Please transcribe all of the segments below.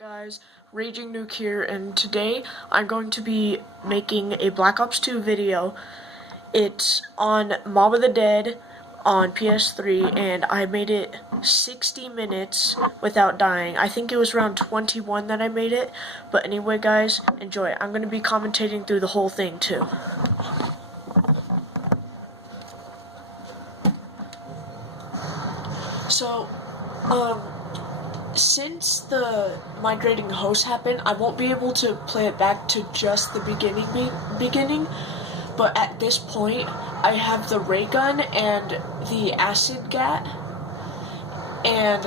Guys, Raging Nuke here, and today I'm going to be making a Black Ops 2 video. It's on Mob of the Dead on PS3, and I made it 60 minutes without dying. I think it was around 21 that I made it, but anyway guys, enjoy. I'm going to be commentating through the whole thing too. So, since the migrating host happened, I won't be able to play it back to just the beginning, but at this point, I have the ray gun and the acid gat, and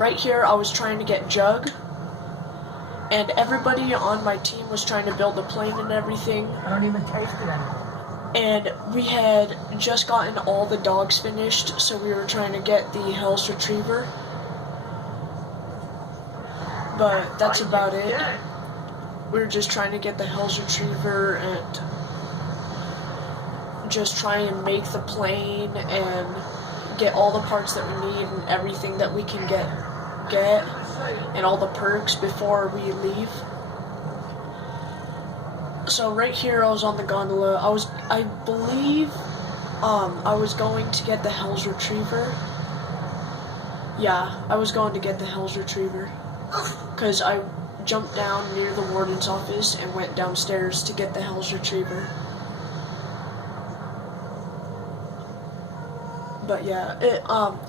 right here I was trying to get Jug, and everybody on my team was trying to build a plane and everything. I don't even taste it anymore. And we had just gotten all the dogs finished, so we were trying to get the Hell's Retriever. But that's about it. We were just trying to get the Hell's Retriever and just try and make the plane and get all the parts that we need and everything that we can get and all the perks before we leave. So right here I was on the gondola. I believe I was going to get the Hell's Retriever. Yeah, I was going to get the Hell's Retriever. Because I jumped down near the warden's office and went downstairs to get the Hell's Retriever. But yeah,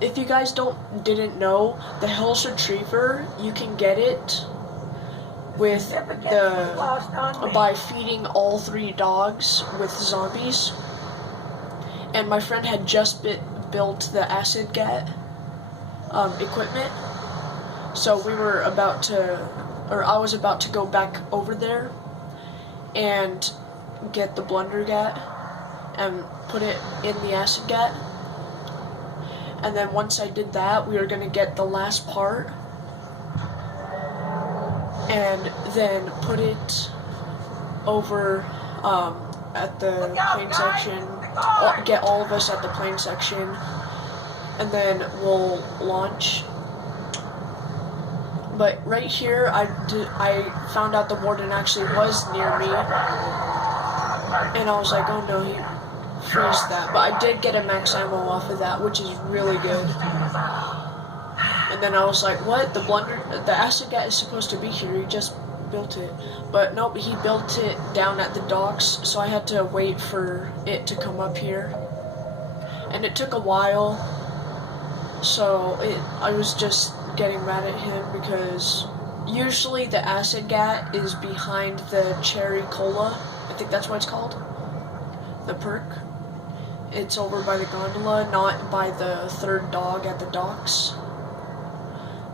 if you guys didn't know, the Hell's Retriever, you can get it with by feeding all 3 dogs with zombies. And my friend had just built the acid gat equipment. So we were about to, or I was about to go back over there and get the blunder gat and put it in the acid gat. And then once I did that, we were going to get the last part and then put it over at the plane section, get all of us at the plane section, and then we'll launch. But right here, I found out the warden actually was near me, and I was like, oh no, he freezed that. But I did get a max ammo off of that, which is really good. And then I was like, what? The acid gat is supposed to be here. He just built it. But nope, he built it down at the docks, so I had to wait for it to come up here. And it took a while, so I was just getting mad at him because usually the acid gat is behind the cherry cola. I think that's what it's called. The perk. It's over by the gondola, not by the 3rd dog at the docks.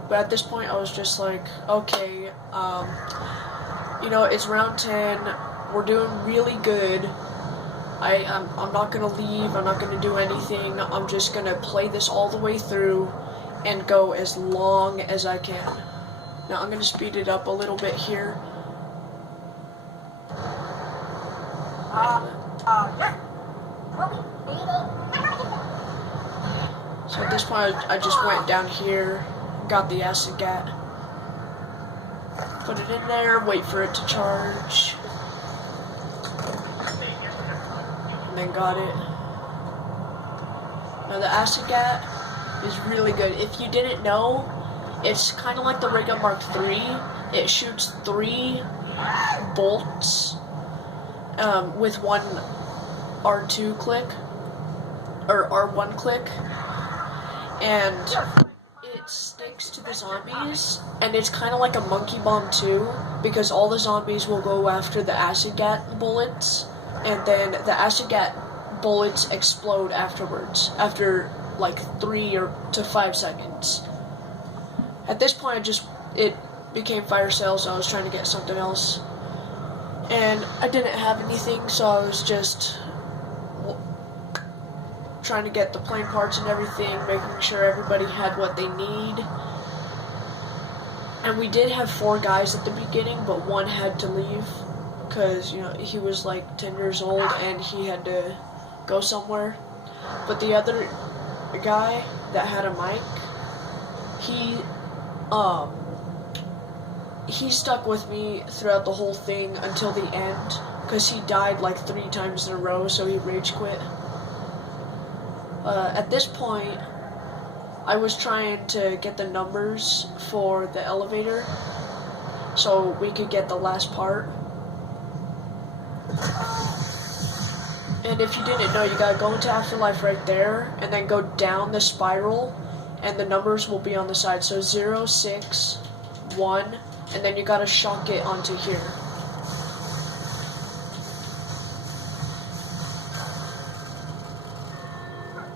But at this point I was just like, okay, you know, it's round 10, we're doing really good. I'm not gonna leave, I'm not gonna do anything, I'm just gonna play this all the way through and go as long as I can. Now I'm going to speed it up a little bit here. So at this point I just went down here, got the acid gat, put it in there, wait for it to charge, and then got it. Now the acid gat is really good. If you didn't know, it's kind of like the Ray Gun Mark III. It shoots 3 bolts with one R2 click, or R1 click, and it sticks to the zombies, and it's kind of like a monkey bomb too, because all the zombies will go after the acid gat bullets, and then the acid gat bullets explode afterwards, after like 3 to 5 seconds. At this point, it became fire sales, so I was trying to get something else. And I didn't have anything, so I was just trying to get the plane parts and everything, making sure everybody had what they need. And we did have 4 guys at the beginning, but one had to leave, because, you know, he was like 10 years old and he had to go somewhere. But the other guy that had a mic, he he stuck with me throughout the whole thing until the end, because he died like 3 times in a row, so he rage quit. At this point, I was trying to get the numbers for the elevator, so we could get the last part. And if you didn't know, you gotta go into Afterlife right there, and then go down the spiral, and the numbers will be on the side. So 0, 6, 1, and then you gotta shock it onto here.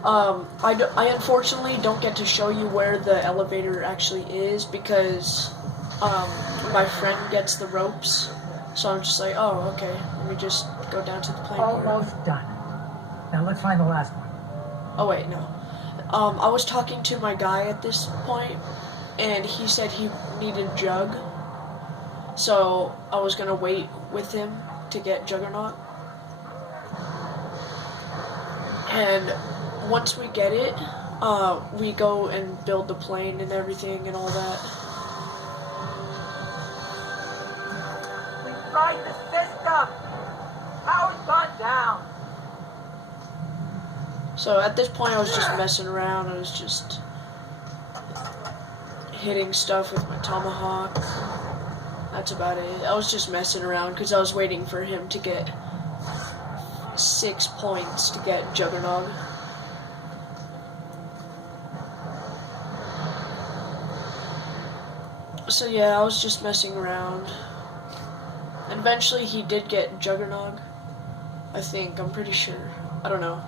I unfortunately don't get to show you where the elevator actually is because my friend gets the ropes, so I'm just like, oh, okay, let me just go down to the plane part. Almost done. Now let's find the last one. Oh wait, no. I was talking to my guy at this point, and he said he needed Jug, so I was gonna wait with him to get Juggernaut. And once we get it, we go and build the plane and everything and all that. We tried the system! Power's gone down! So at this point I was just messing around. I was just hitting stuff with my tomahawk. That's about it. I was just messing around because I was waiting for him to get 6 points to get Juggernaut. So yeah, I was just messing around. And eventually he did get Juggernaut. I think, I'm pretty sure. I don't know.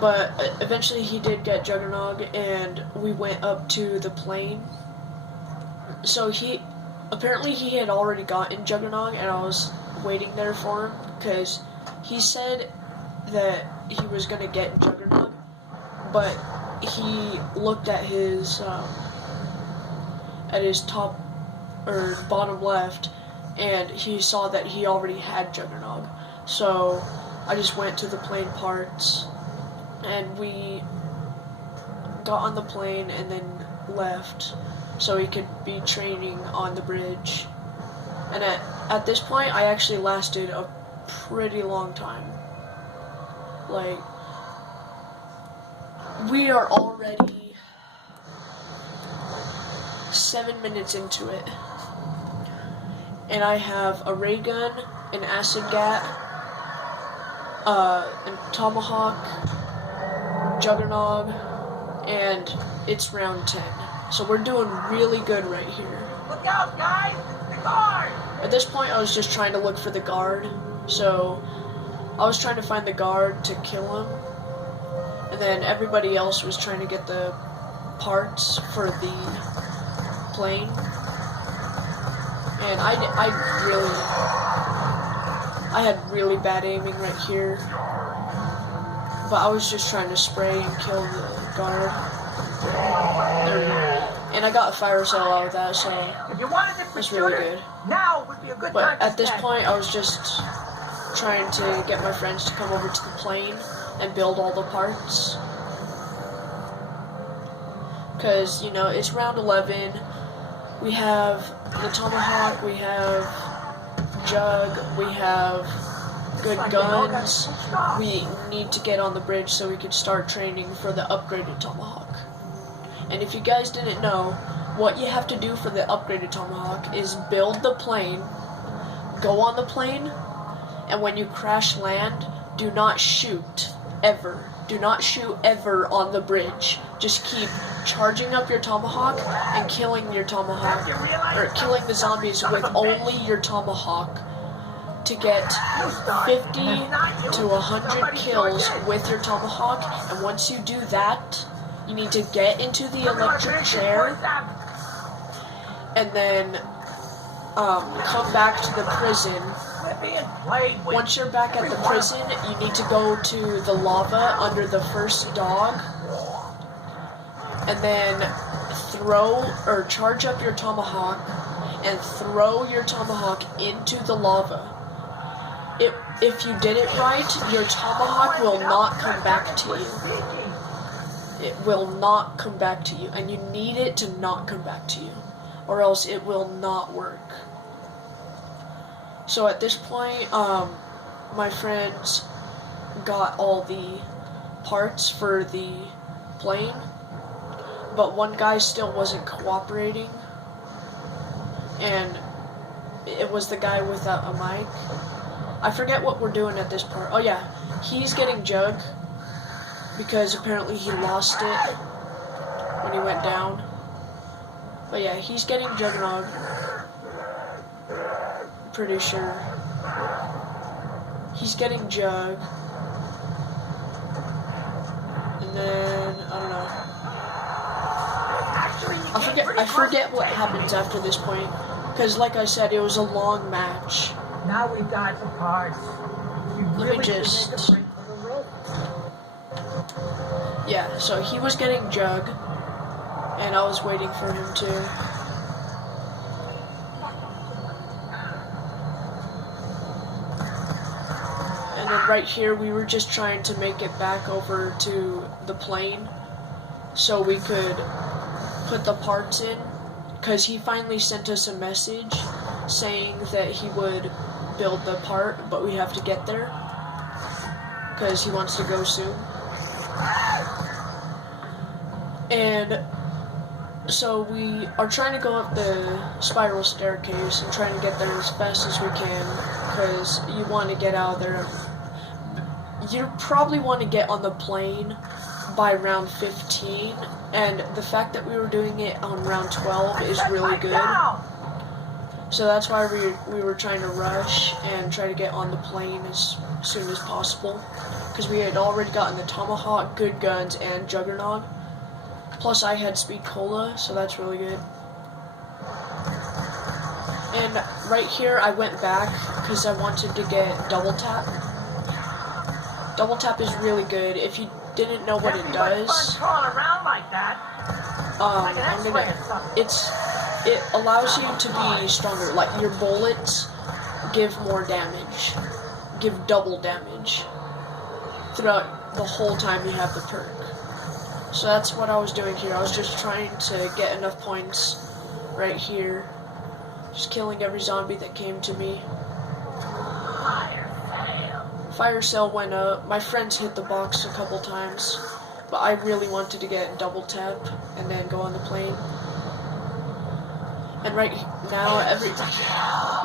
But eventually he did get Juggernaut, and we went up to the plane. So apparently he had already gotten Juggernaut, and I was waiting there for him, because he said that he was going to get Juggernaut, but he looked at his top, or bottom left, and he saw that he already had Juggernaut. So I just went to the plane parts, and we got on the plane and then left so he could be training on the bridge. And at this point I actually lasted a pretty long time. Like, we are already 7 minutes into it, and I have a ray gun, an acid gat, a tomahawk, Juggernaut, and it's round 10. So we're doing really good right here. Look out, guys! It's the guard! At this point, I was just trying to look for the guard. So I was trying to find the guard to kill him, and then everybody else was trying to get the parts for the plane. And I had really bad aiming right here. But I was just trying to spray and kill the guard. And I got a fire cell out of that, so that's really good. Now would be a good But at this point, I was just trying to get my friends to come over to the plane and build all the parts. Because, you know, it's round 11. We have the tomahawk, we have Jug, we have good guns. We need to get on the bridge so we can start training for the upgraded tomahawk. And if you guys didn't know, what you have to do for the upgraded tomahawk is build the plane, go on the plane, and when you crash land, do not shoot ever. Do not shoot ever on the bridge. Just keep charging up your tomahawk and killing your tomahawk, or killing the zombies with only your tomahawk, to get 50 to 100 kills with your tomahawk. And once you do that, you need to get into the electric chair and then come back to the prison. Once you're back at the prison, you need to go to the lava under the first dog and then charge up your tomahawk and throw your tomahawk into the lava. If you did it right, your tomahawk will not come back to you. It will not come back to you, and you need it to not come back to you. or else it will not work. So at this point, my friends got all the parts for the plane, but one guy still wasn't cooperating, and it was the guy without a mic. I forget what we're doing at this part. Oh yeah, he's getting Jug because apparently he lost it when he went down. But yeah, he's getting Juggernog. Pretty sure. He's getting Jug. And then, I don't know. I forget what happens after this point. Because like I said, it was a long match. Now we've got the parts. Let me just... Yeah, so he was getting Jug. And I was waiting for him to. And then right here, we were just trying to make it back over to the plane so we could put the parts in, because he finally sent us a message saying that he would build the part, but we have to get there because he wants to go soon. And so we are trying to go up the spiral staircase and trying to get there as fast as we can, because you want to get out of there. You probably want to get on the plane by round 15, and the fact that we were doing it on round 12 is really good. So that's why we were trying to rush and try to get on the plane as soon as possible, because we had already gotten the Tomahawk, Good Guns, and Juggernog. Plus I had Speed Cola, so that's really good. And right here I went back because I wanted to get Double Tap. Double Tap is really good. If you didn't know what it does, it allows you to be stronger. Like, your bullets give more damage, give double damage throughout the whole time you have the perk. So that's what I was doing here. I was just trying to get enough points right here. Just killing every zombie that came to me. Fire sale went up. My friends hit the box a couple times, but I really wanted to get Double Tap and then go on the plane. And right now,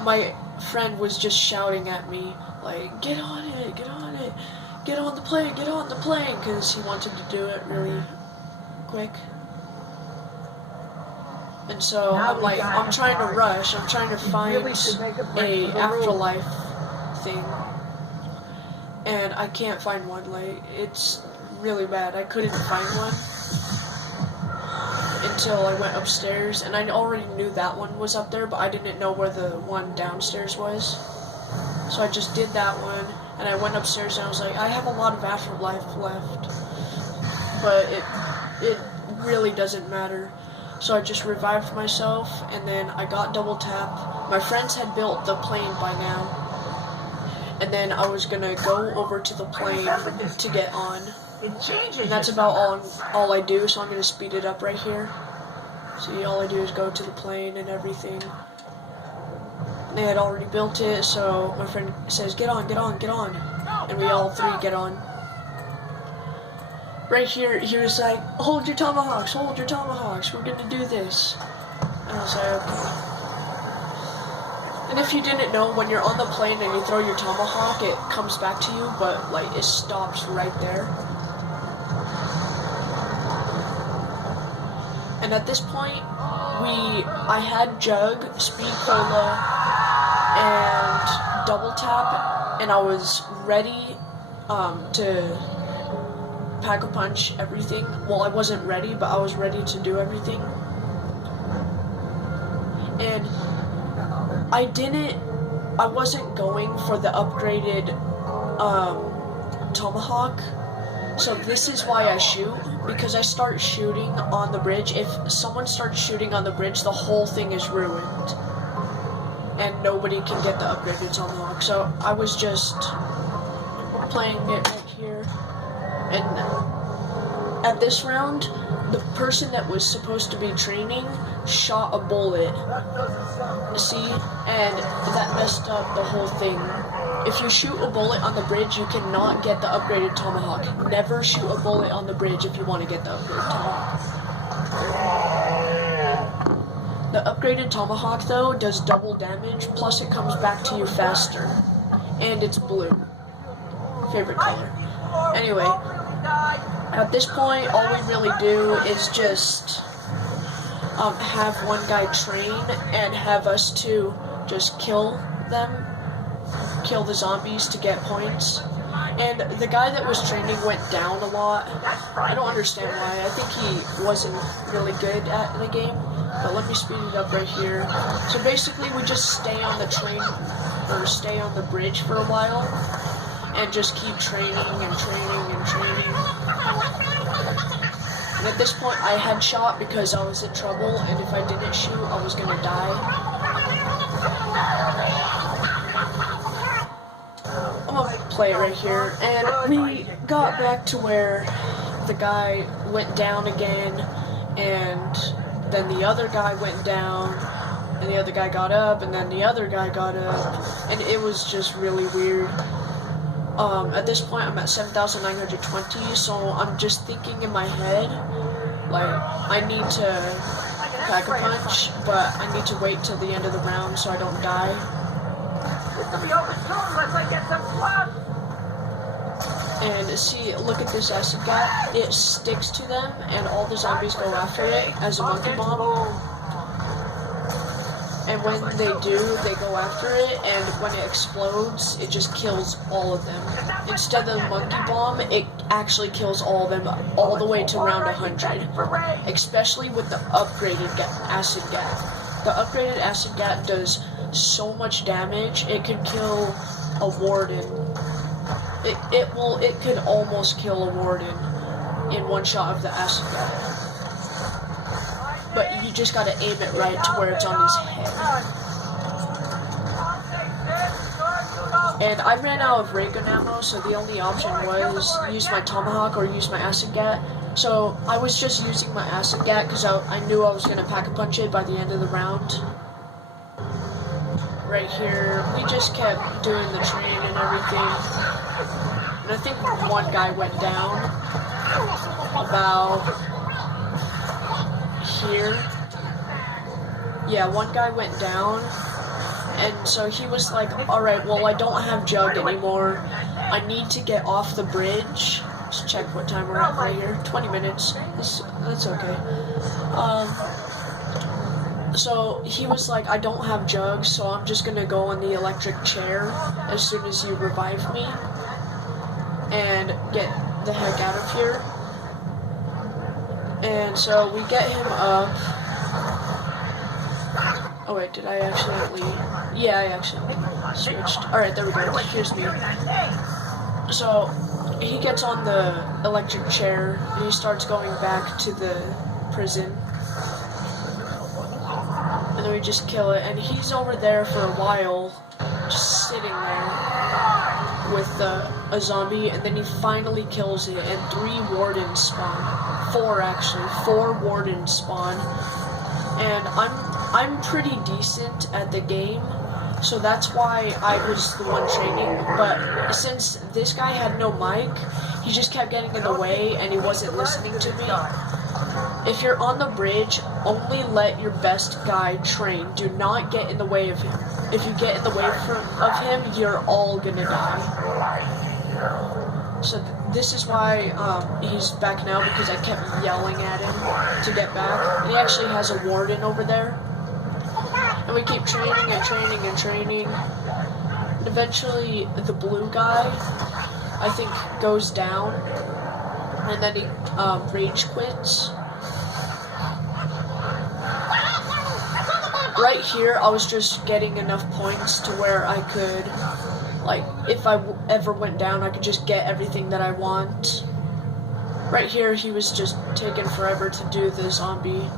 my friend was just shouting at me, like, get on it, get on it, get on the plane, get on the plane, because he wanted to do it really quick. And so I'm like, I'm trying to rush, I'm trying to find a afterlife thing, and I can't find one. Like, it's really bad. I couldn't find one until I went upstairs, and I already knew that one was up there, but I didn't know where the one downstairs was. So I just did that one, and I went upstairs and I was like, I have a lot of afterlife left, but it really doesn't matter. So I just revived myself, and then I got Double Tap. My friends had built the plane by now, and then I was gonna go over to the plane to get on. And that's about all I do, so I'm gonna speed it up right here. See, all I do is go to the plane and everything. They had already built it, so my friend says, get on, get on, get on. And we all three get on. Right here, he was like, hold your tomahawks, we're gonna do this. And I was like, okay. And if you didn't know, when you're on the plane and you throw your tomahawk, it comes back to you, but like, it stops right there. And at this point, I had Jug, Speed Cola, and Double Tap, and I was ready to Pack-a-Punch everything. Well, I wasn't ready, but I was ready to do everything. And I wasn't going for the upgraded Tomahawk. So this is why I shoot, because I start shooting on the bridge. If someone starts shooting on the bridge, the whole thing is ruined, and nobody can get the upgraded Tomahawk. So I was just playing it right here, and at this round, the person that was supposed to be training shot a bullet. See? And that messed up the whole thing. If you shoot a bullet on the bridge, you cannot get the upgraded tomahawk. Never shoot a bullet on the bridge if you want to get the upgraded tomahawk. The upgraded tomahawk, though, does double damage, plus it comes back to you faster. And it's blue. Favorite color. Anyway, at this point, all we really do is just have one guy train and have us two just kill them. Kill the zombies to get points. And the guy that was training went down a lot. I don't understand why. I think he wasn't really good at the game. But let me speed it up right here. So basically we just stay on the train, or stay on the bridge for a while, and just keep training and training and training. And at this point I had shot because I was in trouble, and if I didn't shoot I was gonna die. I'm gonna play it right here, and we got back to where the guy went down again, and then the other guy went down, and the other guy got up, and then the other guy got up, and it was just really weird. At this point I'm at 7,920, so I'm just thinking in my head, like, I need to pack a punch, but I need to wait till the end of the round so I don't die. And see, look at this acid gat. It sticks to them, and all the zombies go after it as a monkey bomb. And when they do, they go after it, and when it explodes, it just kills all of them. Instead of the monkey bomb, it actually kills all of them, all the way to round 100. Especially with the upgraded acid gat. The upgraded acid gat does so much damage, it could kill a warden. It could almost kill a warden in one shot of the acid gat. But you just gotta aim it right to where it's on his head. And I ran out of ray gun ammo, so the only option was use my tomahawk or use my acid gat. So I was just using my acid gat because I knew I was gonna pack a punch it by the end of the round. Right here, we just kept doing the train and everything. And I think one guy went down about here. Yeah, one guy went down, and so he was like, alright, well, I don't have jug anymore. I need to get off the bridge. Let's check what time we're at right here. 20 minutes. That's okay. So he was like, I don't have jugs, so I'm just gonna go on the electric chair as soon as you revive me and get the heck out of here. And so we get him up. Oh wait, did I accidentally? Yeah, I accidentally switched. Alright, there we go. Here's me. So he gets on the electric chair and he starts going back to the prison. And then we just kill it, and he's over there for a while, just sitting there with a zombie, and then he finally kills it, and 3 wardens spawn. 4 actually, 4 wardens spawn. And I'm pretty decent at the game, so that's why I was the one training. But since this guy had no mic, he just kept getting in the way, and he wasn't listening to me. If you're on the bridge, only let your best guy train. Do not get in the way of him. If you get in the way of him, you're all gonna die. So this is why he's back now, because I kept yelling at him to get back. And he actually has a warden over there. And we keep training and training and training. And eventually the blue guy, I think, goes down. And then he rage quits. Right here, I was just getting enough points to where I could, like, if I ever went down, I could just get everything that I want. Right here, he was just taking forever to do the zombie.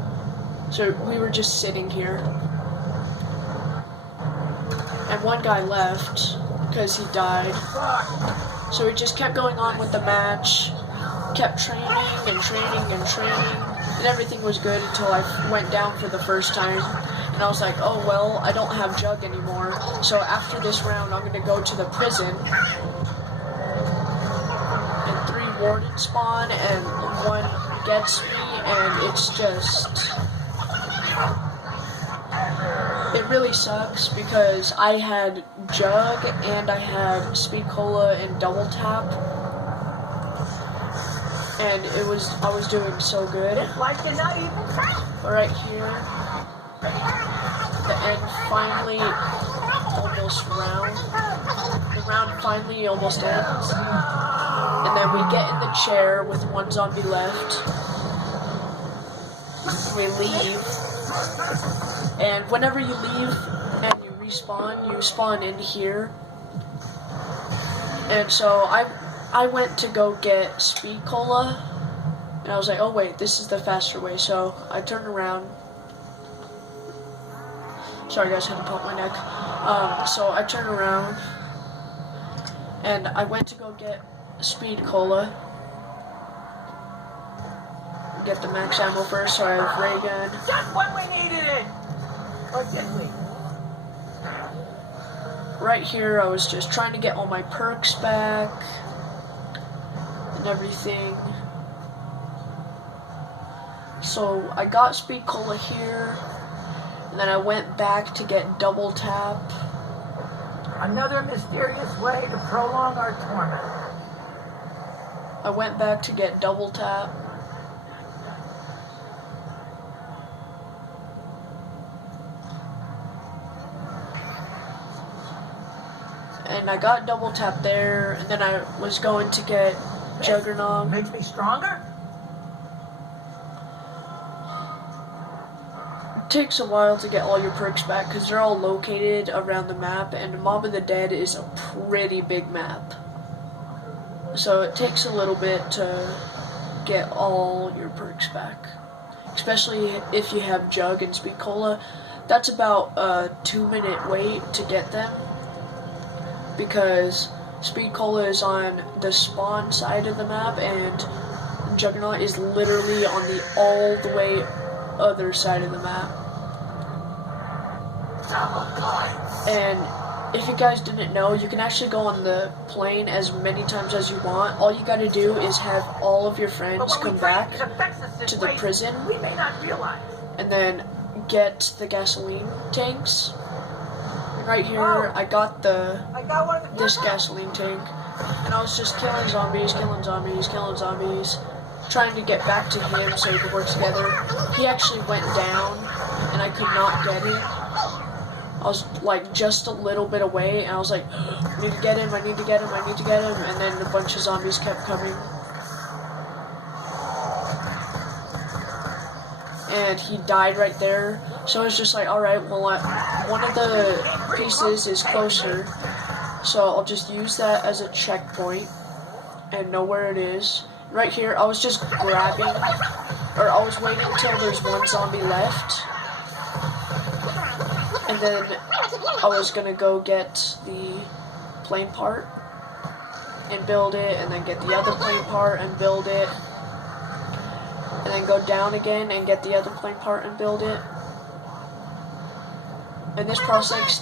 So we were just sitting here. And one guy left because he died. So we just kept going on with the match. kept training and training and training, and everything was good until I went down for the first time. And I was like, oh well, I don't have Jug anymore. So after this round, I'm gonna go to the prison. And 3 wardens spawn, and 1 gets me, and it's just... It really sucks because I had Jug and I had Speed Cola and Double Tap, and I was doing so good. It's like you're not even trying. But right here, the end finally almost round. The round finally almost ends, and then we get in the chair with 1 zombie left. We leave. And whenever you leave and you respawn, you spawn in here. And so I went to go get Speed Cola, and I was like, oh wait, this is the faster way. So I turned around. Sorry guys, I had to pop my neck. So I turned around, and I went to go get Speed Cola. Get the max ammo first, so I have ray gun. Just when we needed it! Or did we? Right here, I was just trying to get all my perks back and everything. So I got Speed Cola here, and then I went back to get Double Tap. Another mysterious way to prolong our torment. I went back to get Double Tap. And I got Double Tap there, and then I was going to get Juggernaut. Makes me stronger? It takes a while to get all your perks back because they're all located around the map, and Mob of the Dead is a pretty big map. So it takes a little bit to get all your perks back. Especially if you have Jug and Speed Cola. That's about a 2-minute wait to get them, because Speed Cola is on the spawn side of the map, and Juggernaut is literally on the all the way other side of the map. And if you guys didn't know, you can actually go on the plane as many times as you want. All you gotta do is have all of your friends come back to the prison, we may not realize. and then get the gasoline tanks. Right here, I got one of this gasoline tank, and I was just killing zombies, trying to get back to him so we could work together. He actually went down, and I could not get him. I was like just a little bit away, and I was like, I need to get him, and then a bunch of zombies kept coming. And he died right there. So I was just like, alright, well, one of the pieces is closer, so I'll just use that as a checkpoint and know where it is. Right here, I was just grabbing, or I was waiting until there's 1 zombie left, and then I was gonna go get the plane part and build it, and then get the other plane part and build it, and then go down again and get the other plane part and build it. And this process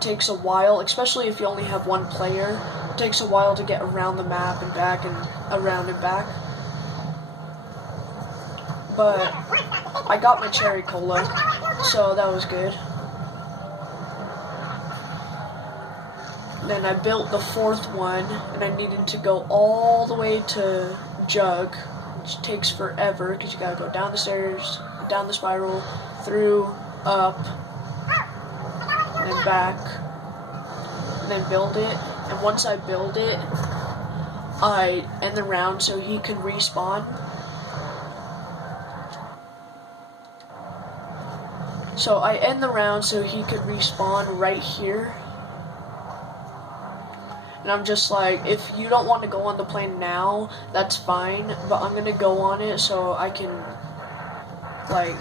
takes a while, especially if you only have 1 player. It takes a while to get around the map and back and around and back. But I got my cherry cola, so that was good. Then I built the 4th one, and I needed to go all the way to Jug, which takes forever because you gotta go down the stairs, down the spiral, through, up, and then back, and then build it. And once I build it, I end the round so he can respawn. So I end the round so he could respawn right here. And I'm just like, if you don't want to go on the plane now, that's fine, but I'm gonna go on it so I can, like,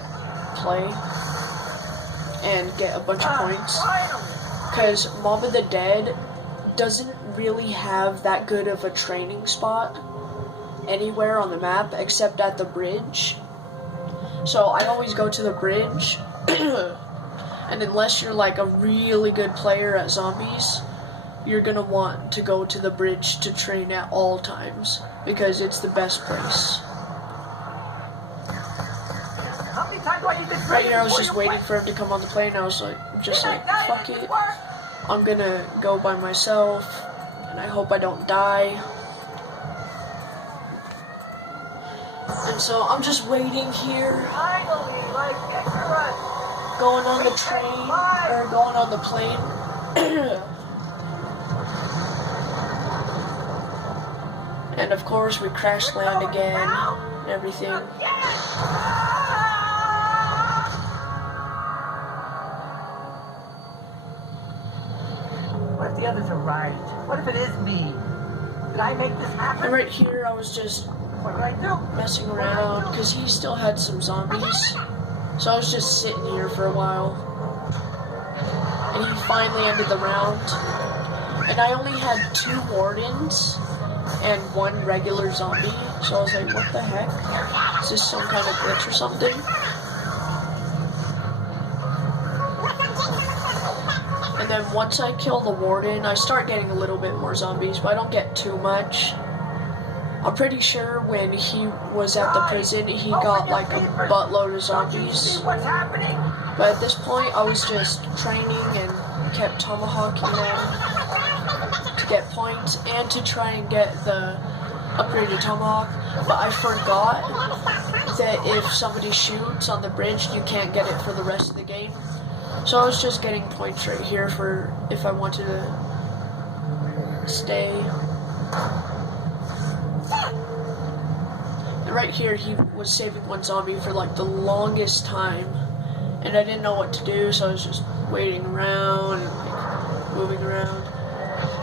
play and get a bunch of points. Because Mob of the Dead doesn't really have that good of a training spot. anywhere on the map except at the bridge. So I always go to the bridge, and unless you're like a really good player at zombies, you're gonna want to go to the bridge to train at all times because it's the best place. Right here, I was just waiting for him to come on the plane. I was like, fuck it. I'm gonna go by myself, and I hope I don't die. And so I'm just waiting here, going on the train, or going on the plane. And of course, we crash land again, and everything. What if the others are right? What if it is me? Did I make this happen? And right here, I was just messing around because he still had some zombies. So I was just sitting here for a while. And he finally ended the round. And I only had 2 wardens and 1 regular zombie. So I was like, what the heck? Is this some kind of glitch or something? And then once I kill the warden, I start getting a little bit more zombies, but I don't get too much. I'm pretty sure when he was at the prison, he got like a buttload of zombies. But at this point, I was just training and kept tomahawking them to get points and to try and get the upgraded tomahawk. But I forgot that if somebody shoots on the bridge, you can't get it for the rest of the game. So I was just getting points right here for if I wanted to stay. And right here, he was saving 1 zombie for like the longest time. And I didn't know what to do, so I was just waiting around and like moving around.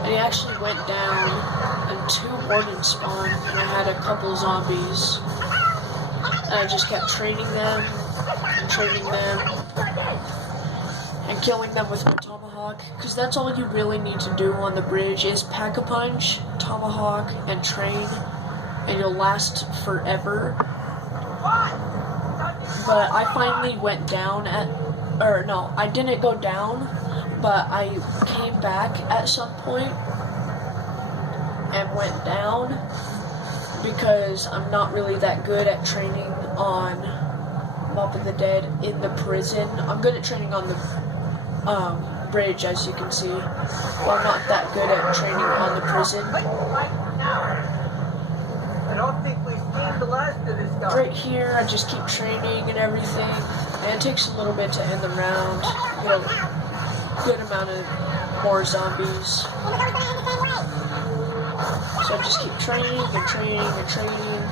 And he actually went down and 2 wardens spawned, and I had a couple zombies. And I just kept training them and training them. And killing them with my tomahawk, because that's all you really need to do on the bridge is pack-a-punch, tomahawk, and train, and you'll last forever. But I finally went down I didn't go down, but I came back at some point and went down because I'm not really that good at training on Mob of the Dead in the prison. I'm good at training on the bridge, as you can see. Well, I'm not that good at training on the prison. I don't think we've seen the last of this guy. Right here, I just keep training and everything, and it takes a little bit to end the round. Get a good amount of more zombies. So I just keep training and training and training.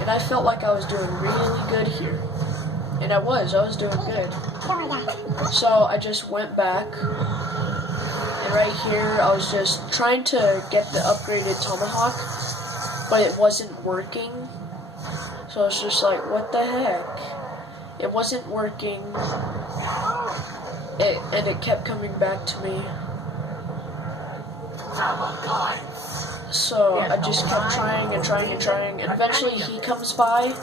And I felt like I was doing really good here. And I was doing good. So I just went back, and right here I was just trying to get the upgraded tomahawk, but it wasn't working. So I was just like, what the heck? It wasn't working, and it kept coming back to me. So I just kept trying and trying and trying, and eventually he comes by,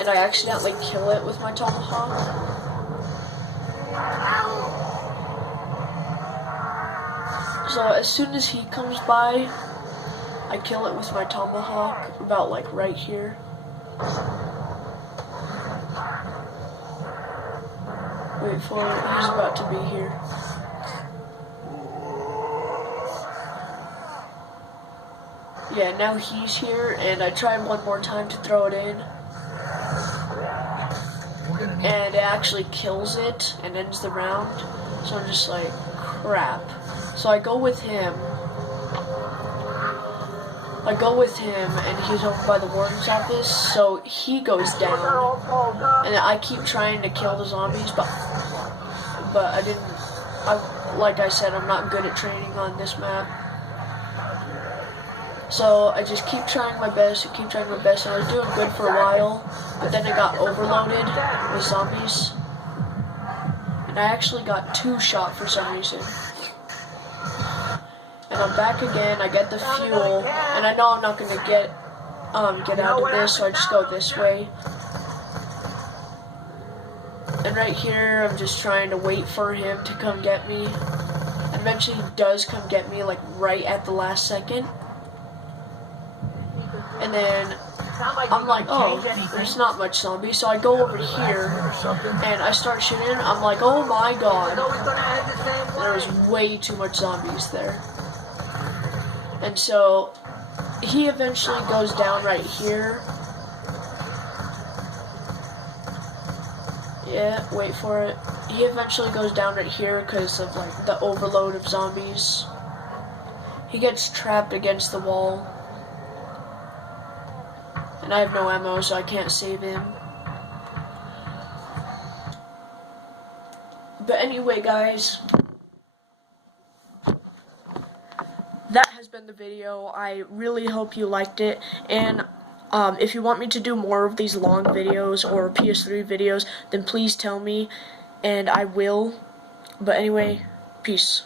and I accidentally kill it with my tomahawk. So as soon as he comes by, I kill it with my tomahawk, about like right here. Wait for it, he's about to be here. Yeah, now he's here, and I tried one more time to throw it in. And it actually kills it and ends the round. So I'm just like, crap. So I go with him. And he's over by the warden's office, so he goes down. And I keep trying to kill the zombies, but I didn't. Like I said, I'm not good at training on this map. So I just keep trying my best, and I was doing good for a while, but then I got overloaded with zombies, and I actually got 2 shot for some reason. And I'm back again. I get the fuel, and I know I'm not gonna get out of this, so I just go this way. And right here, I'm just trying to wait for him to come get me. And eventually, he does come get me, like right at the last second. And then I'm like, oh, there's not much zombies, so I go over here and I start shooting. I'm like, oh my god, there was way too much zombies there. And so he eventually goes down right here. Yeah, wait for it. He eventually goes down right here because of like the overload of zombies. He gets trapped against the wall. And I have no ammo, so I can't save him. But anyway, guys, that has been the video. I really hope you liked it. And if you want me to do more of these long videos or PS3 videos, then please tell me, and I will. But anyway, peace.